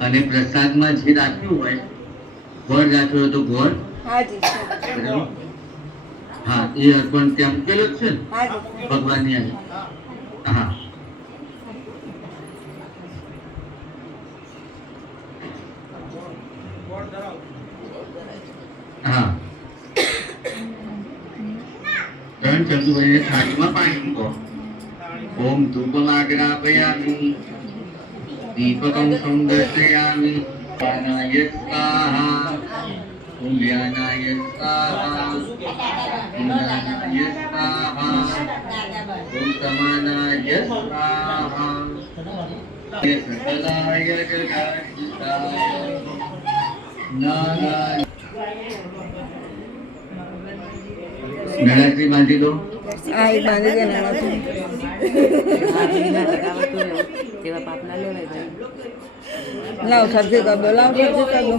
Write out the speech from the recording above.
અને પ્રસાદમાં જે રાખ્યું હોય ગોળ રાખ્યો હોય તો ગોળ હા એ અર્પણ ત્યાં મૂકેલો જ છે ને ભગવાનની આગળ હા હા ત્રણ ચંદુભાઈને થાળીમાં પાણી મૂકો ઓમ ધૂપમાગ્રાપયામિ દીપકં સંદર્શયામિ પાનાય સ્વાહા ઉલ્યાનાય સ્વાહા ઇન્દ્રાનાય સ્વાહા ઓમ સમાનાય સ્વાહા સકલાય જગદીશાય નારાયણ નળાશ્રી બાંધી દો બાંધી દે નળાશ્રી લાવ સરખી કર દો લાવ સરખી કર દો.